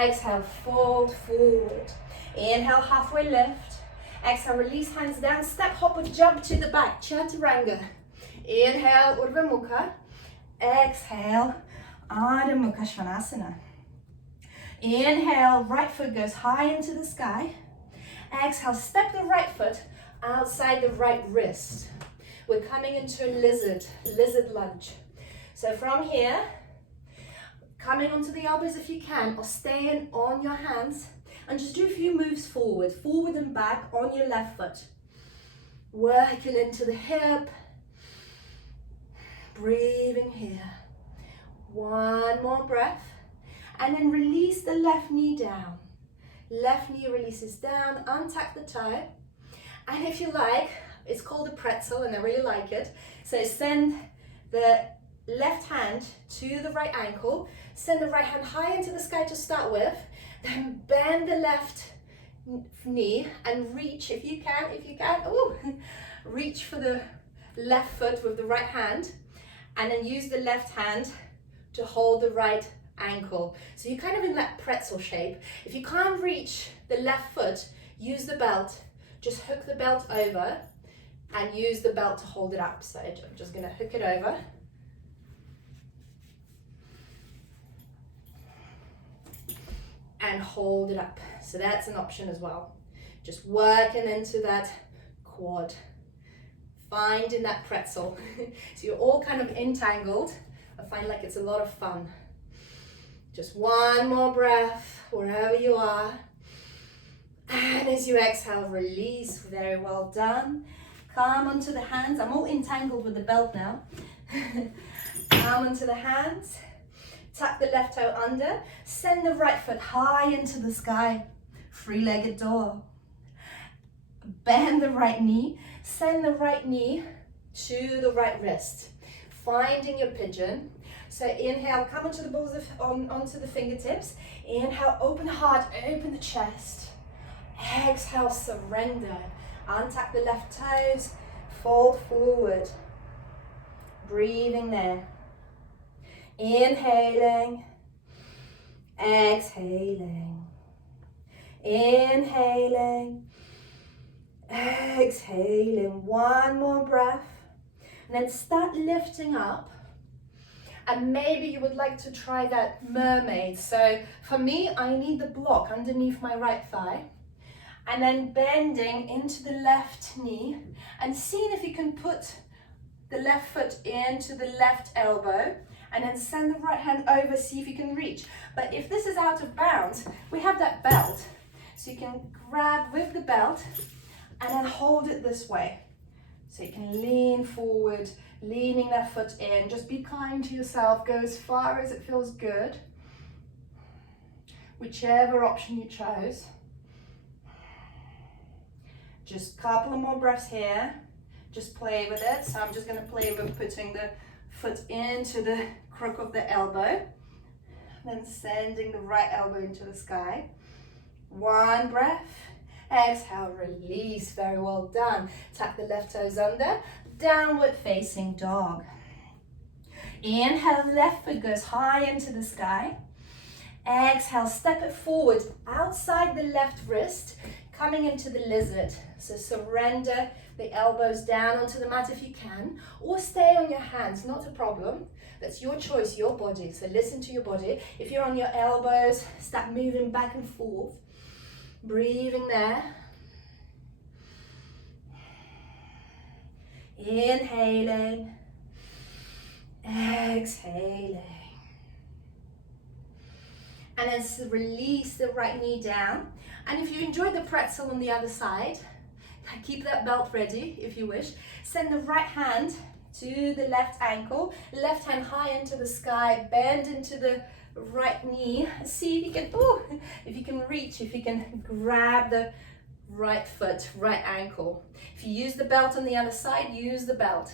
Exhale, fold forward. Inhale, halfway lift. Exhale, release hands down, step, hop or jump to the back, Chaturanga. Inhale, Urdhva Mukha. Exhale, Adho Mukha Svanasana. Inhale, right foot goes high into the sky. Exhale, step the right foot outside the right wrist. We're coming into a lizard lunge. So from here, coming onto the elbows if you can, or staying on your hands, and just do a few moves forward and back on your left foot. Working into the hip, breathing here. One more breath, and then release the left knee down. Left knee releases down, untuck the toe, and if you like, it's called a pretzel and I really like it. So send the left hand to the right ankle, send the right hand high into the sky to start with, then bend the left knee and reach, if you can, ooh, reach for the left foot with the right hand, and then use the left hand to hold the right ankle. So you're kind of in that pretzel shape. If you can't reach the left foot, use the belt. Just hook the belt over and use the belt to hold it up. So I'm just gonna hook it over. and hold it up. So that's an option as well. Just working into that quad, finding that pretzel. So you're all kind of entangled. I find like it's a lot of fun. Just one more breath, wherever you are. And as you exhale, release. Very well done. Come onto the hands. I'm all entangled with the belt now. Come onto the hands. Tuck the left toe under. Send the right foot high into the sky. Three-legged dog. Bend the right knee. Send the right knee to the right wrist. Finding your pigeon. So inhale, come onto the balls onto the fingertips. Inhale, open the heart, open the chest. Exhale, surrender. Untuck the left toes, fold forward. Breathing there. Inhaling, exhaling. Inhaling, exhaling. One more breath. And then start lifting up. And maybe you would like to try that mermaid. So for me, I need the block underneath my right thigh. And then bending into the left knee and seeing if you can put the left foot into the left elbow and then send the right hand over, see if you can reach. But if this is out of bounds, we have that belt. So you can grab with the belt and then hold it this way. So you can lean forward, leaning that foot in. Just be kind to yourself, go as far as it feels good. Whichever option you chose. Just a couple of more breaths here. Just play with it. So I'm just going to play with putting the foot into the crook of the elbow. Then sending the right elbow into the sky. One breath. Exhale, release. Very well done. Tuck the left toes under. Downward facing dog. Inhale, left foot goes high into the sky. Exhale, step it forward outside the left wrist, coming into the lizard. So surrender the elbows down onto the mat if you can, or stay on your hands, not a problem. That's your choice, your body. So listen to your body. If you're on your elbows, start moving back and forth. Breathing there. Inhaling. Exhaling. And then release the right knee down. And if you enjoyed the pretzel on the other side, keep that belt ready if you wish. Send the right hand to the left ankle, left hand high into the sky, bend into the right knee. See if you can reach, if you can grab the right foot, right ankle. If you use the belt on the other side, use the belt.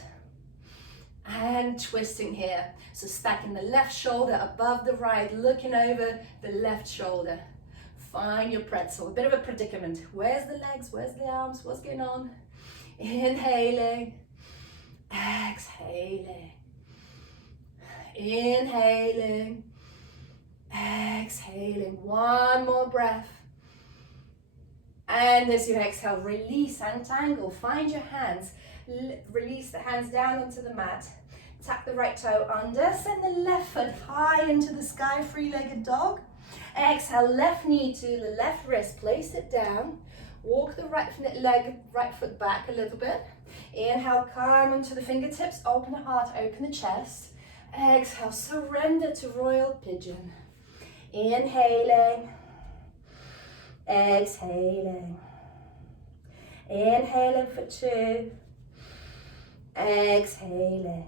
And twisting here. So stacking the left shoulder above the right, looking over the left shoulder. Find your pretzel, a bit of a predicament. Where's the legs? Where's the arms? What's going on? Inhaling, exhaling. Inhaling, exhaling. One more breath. And as you exhale, release, untangle. Find your hands. Release the hands down onto the mat. Tuck the right toe under. Send the left foot high into the sky, three-legged dog. Exhale, left knee to the left wrist, place it down. Walk the right foot back a little bit. Inhale, come onto the fingertips, open the heart, open the chest. Exhale, surrender to royal pigeon. Inhaling, exhaling. Inhaling for 2. Exhaling.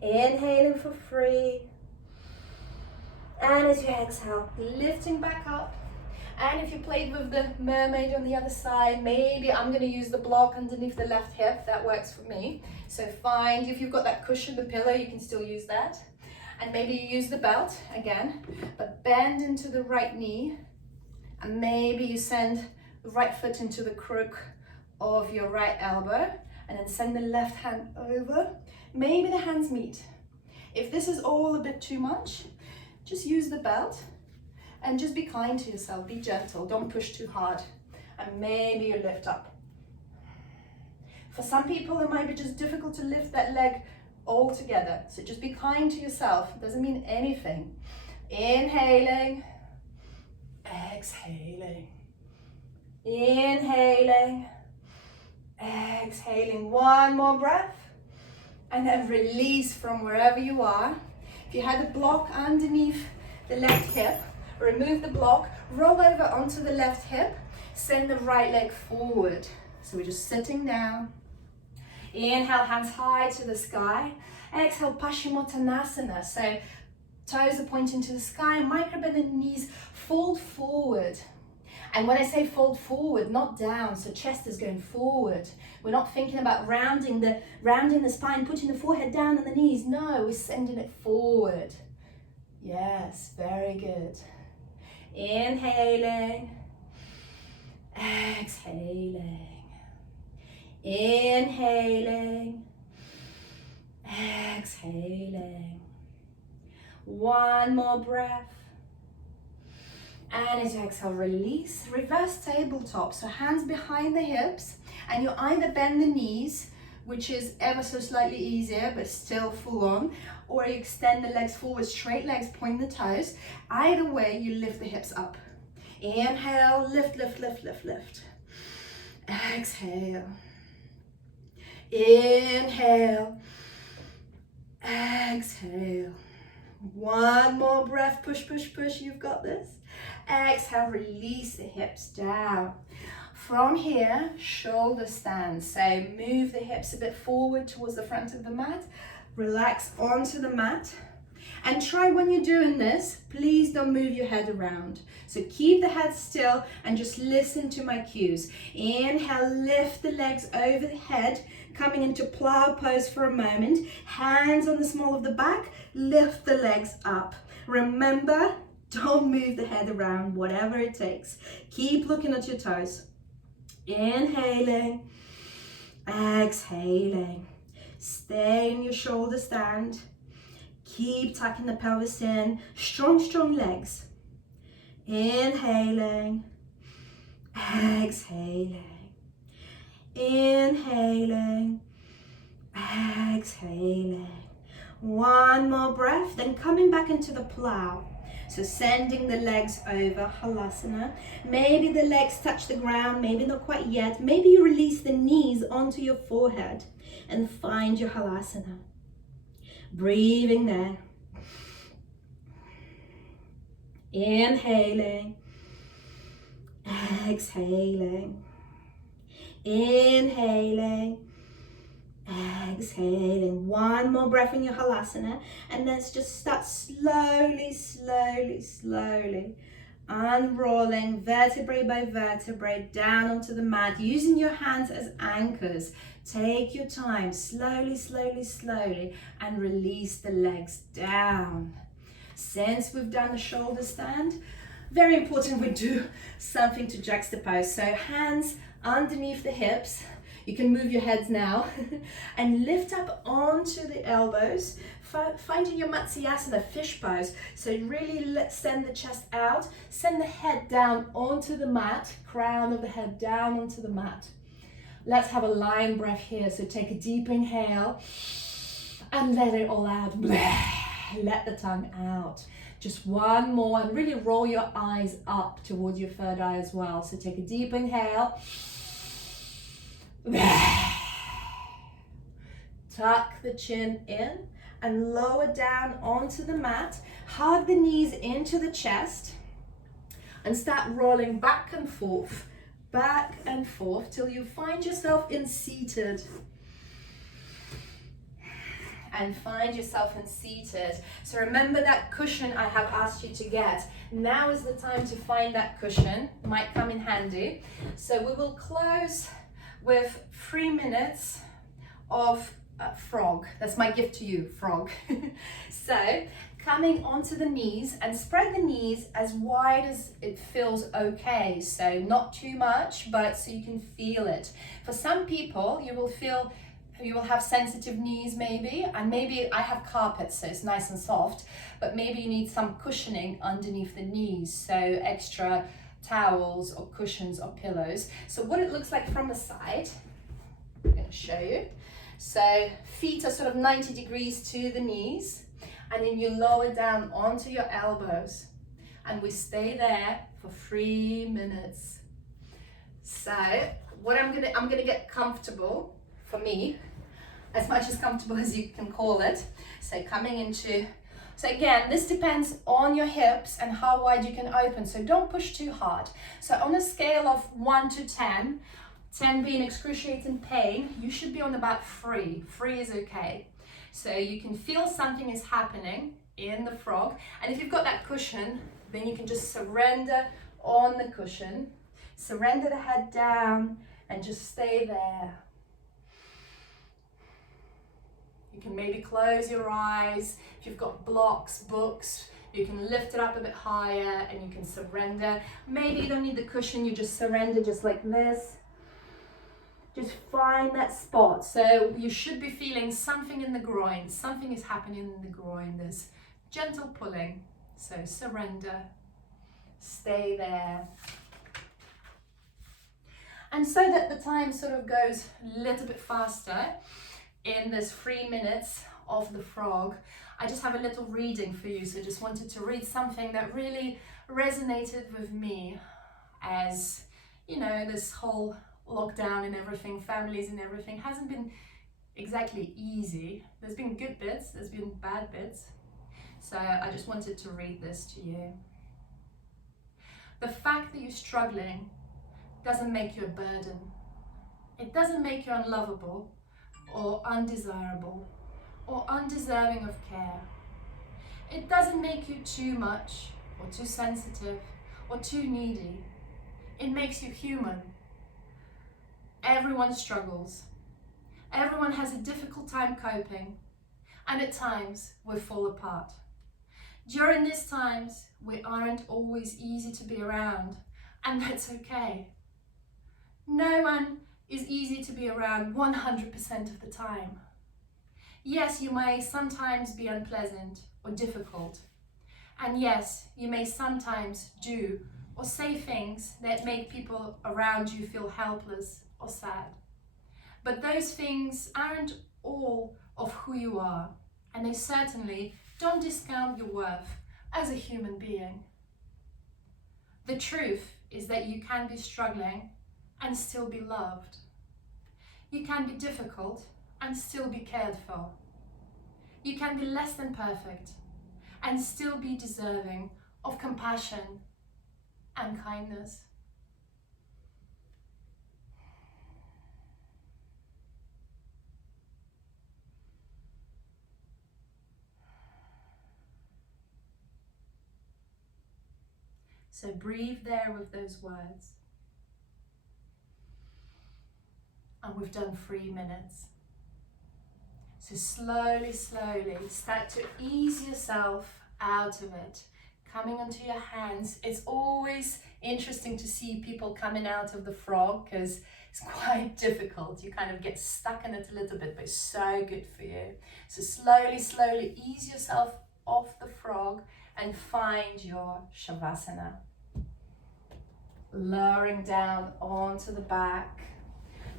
Inhaling for 3. And as you exhale, lifting back up. And if you played with the mermaid on the other side, maybe I'm going to use the block underneath the left hip. That works for me. So find, if you've got that cushion, the pillow, you can still use that. And maybe you use the belt again, but bend into the right knee. And maybe you send the right foot into the crook of your right elbow. And then send the left hand over. Maybe the hands meet. If this is all a bit too much, just use the belt and just be kind to yourself. Be gentle, don't push too hard. And maybe you lift up. For some people, it might be just difficult to lift that leg all together. So just be kind to yourself. It doesn't mean anything. Inhaling, exhaling. Inhaling, exhaling. One more breath. And then release from wherever you are. If you had a block underneath the left hip, remove the block, roll over onto the left hip, send the right leg forward. So we're just sitting down. Inhale, hands high to the sky. Exhale, Paschimottanasana. So toes are pointing to the sky, microbend the knees, fold forward. And when I say fold forward, not down, so chest is going forward. We're not thinking about rounding the spine, putting the forehead down on the knees. No, we're sending it forward. Yes, very good. Inhaling, exhaling. Inhaling, exhaling. One more breath. And as you exhale, release, reverse tabletop. So hands behind the hips, and you either bend the knees, which is ever so slightly easier, but still full on, or you extend the legs forward, straight legs, point the toes. Either way, you lift the hips up. Inhale, lift, lift, lift, lift, lift. Exhale. Inhale. Exhale. One more breath, push, push, push, you've got this. Exhale, release the hips down. From here, shoulder stand. So move the hips a bit forward towards the front of the mat. Relax onto the mat. And try when you're doing this, please don't move your head around. So keep the head still and just listen to my cues. Inhale, lift the legs over the head, coming into plow pose for a moment. Hands on the small of the back, lift the legs up. Remember, don't move the head around, whatever it takes. Keep looking at your toes. Inhaling, exhaling. Stay in your shoulder stand. Keep tucking the pelvis in. Strong, strong legs. Inhaling, exhaling. Inhaling, exhaling. One more breath, then coming back into the plow. So sending the legs over, halasana. Maybe the legs touch the ground, maybe not quite yet. Maybe you release the knees onto your forehead and find your halasana. Breathing there. Inhaling, exhaling. Inhaling, exhaling. One more breath in your halasana, and let's just start slowly, slowly, slowly unrolling vertebrae by vertebrae down onto the mat, using your hands as anchors. Take your time, slowly, slowly, slowly, and release the legs down. Since we've done the shoulder stand, very important we do something to juxtapose. So hands underneath the hips. You can move your heads now and lift up onto the elbows, finding your Matsyasana, fish pose. So really send the chest out, send the head down onto the mat, crown of the head down onto the mat. Let's have a lion breath here. So take a deep inhale and let it all out. Let the tongue out. Just one more, and really roll your eyes up towards your third eye as well. So take a deep inhale. Tuck the chin in and lower down onto the mat. Hug the knees into the chest and start rolling back and forth till you find yourself in seated. And find yourself in seated. So remember that cushion I have asked you to get. Now is the time to find that cushion. It might come in handy. So we will close with 3 minutes of frog. That's my gift to you, frog. So coming onto the knees, and spread the knees as wide as it feels okay. So not too much, but so you can feel it. For some people, you will have sensitive knees maybe, and maybe I have carpet, so it's nice and soft, but maybe you need some cushioning underneath the knees, so extra towels or cushions or pillows. So what it looks like from the side, I'm going to show you. So feet are sort of 90 degrees to the knees, and then you lower down onto your elbows. and we stay there for 3 minutes. So what I'm gonna get comfortable, for me, as much as comfortable as you can call it. So coming into, so again, this depends on your hips and how wide you can open, so don't push too hard. So on a scale of 1 to 10, 10 being excruciating pain, you should be on about 3. 3 is okay. So you can feel something is happening in the frog, and if you've got that cushion, then you can just surrender on the cushion, surrender the head down, and just stay there. You can maybe close your eyes. If you've got blocks, books, you can lift it up a bit higher and you can surrender. Maybe you don't need the cushion, you just surrender just like this. Just find that spot. So you should be feeling something in the groin. Something is happening in the groin. There's gentle pulling. So surrender. Stay there. And so that the time sort of goes a little bit faster in this 3 minutes of the frog, I just have a little reading for you. So just wanted to read something that really resonated with me as, you know, this whole lockdown and everything, families and everything hasn't been exactly easy. There's been good bits, there's been bad bits. So I just wanted to read this to you. The fact that you're struggling doesn't make you a burden. It doesn't make you unlovable or undesirable or undeserving of care. It doesn't make you too much or too sensitive or too needy. It makes you human. Everyone struggles. Everyone has a difficult time coping, and at times we fall apart. During these times, we aren't always easy to be around, and that's okay. No one is easy to be around 100% of the time. Yes, you may sometimes be unpleasant or difficult, and yes, you may sometimes do or say things that make people around you feel helpless or sad. But those things aren't all of who you are, and they certainly don't discount your worth as a human being. The truth is that you can be struggling and still be loved. You can be difficult and still be cared for. You can be less than perfect and still be deserving of compassion and kindness. So breathe there with those words. And we've done 3 minutes. So slowly, slowly start to ease yourself out of it, coming onto your hands. It's always interesting to see people coming out of the frog because it's quite difficult. You kind of get stuck in it a little bit, but it's so good for you. So slowly, slowly ease yourself off the frog and find your Shavasana. Lowering down onto the back.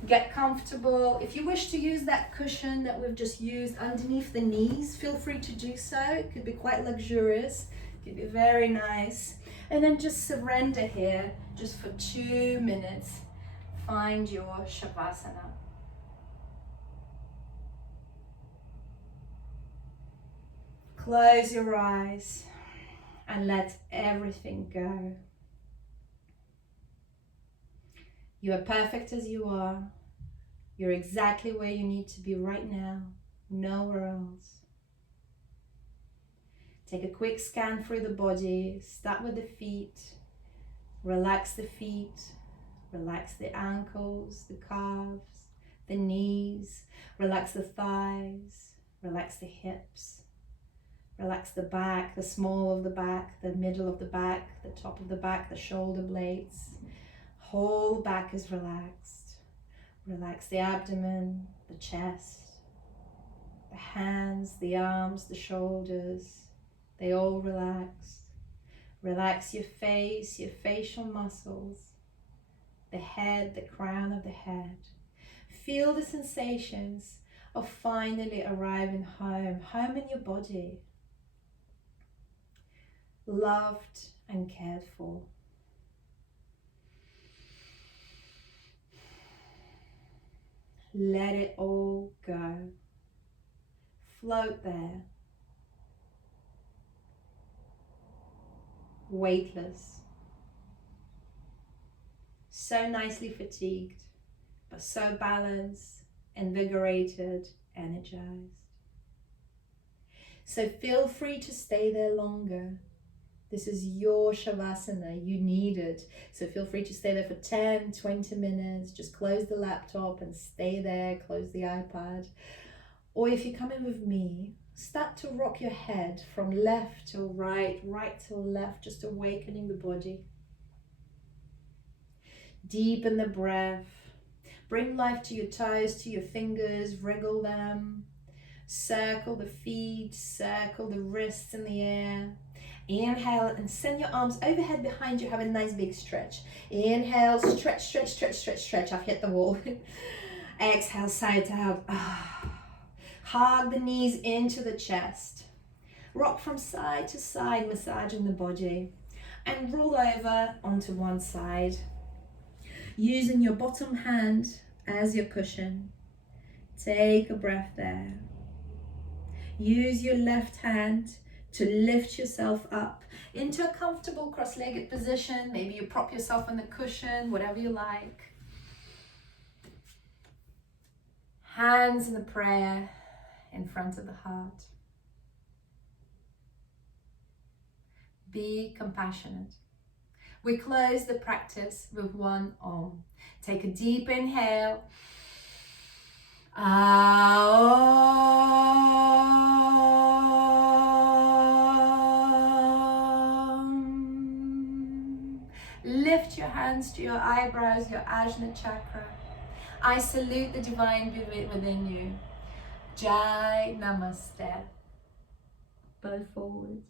Get comfortable. If you wish to use that cushion that we've just used underneath the knees, feel free to do so. It could be quite luxurious. It could be very nice. And then just surrender here, just for 2 minutes. Find your Shavasana. Close your eyes and let everything go. You are perfect as you are. You're exactly where you need to be right now, nowhere else. Take a quick scan through the body. Start with the feet. Relax the feet. Relax the ankles, the calves, the knees. Relax the thighs. Relax the hips. Relax the back, the small of the back, the middle of the back, the top of the back, the shoulder blades. Whole back is relaxed. Relax the abdomen, the chest, the hands, the arms, the shoulders. They all relaxed. Relax your face, your facial muscles, the head, the crown of the head. Feel the sensations of finally arriving home, home in your body. Loved and cared for. Let it all go. Float there. Weightless. So nicely fatigued, but so balanced, invigorated, energized. So feel free to stay there longer. This is your Shavasana, you need it. So feel free to stay there for 10, 20 minutes. Just close the laptop and stay there, close the iPad. Or if you come in with me, start to rock your head from left to right, right to left, just awakening the body. Deepen the breath. Bring life to your toes, to your fingers, wriggle them. Circle the feet, circle the wrists in the air. Inhale and send your arms overhead behind you. Have a nice big stretch. Inhale, stretch, stretch, stretch, stretch, stretch. I've hit the wall. Exhale, side to out. Hug the knees into the chest. Rock from side to side, massaging the body. And roll over onto one side. Using your bottom hand as your cushion. Take a breath there. Use your left hand to lift yourself up into a comfortable cross-legged position. Maybe you prop yourself on the cushion, whatever you like. Hands in the prayer in front of the heart. Be compassionate. We close the practice with one Om. Take a deep inhale. Lift your hands to your eyebrows, your Ajna chakra. I salute the divine within you. Jai Namaste. Bow forward.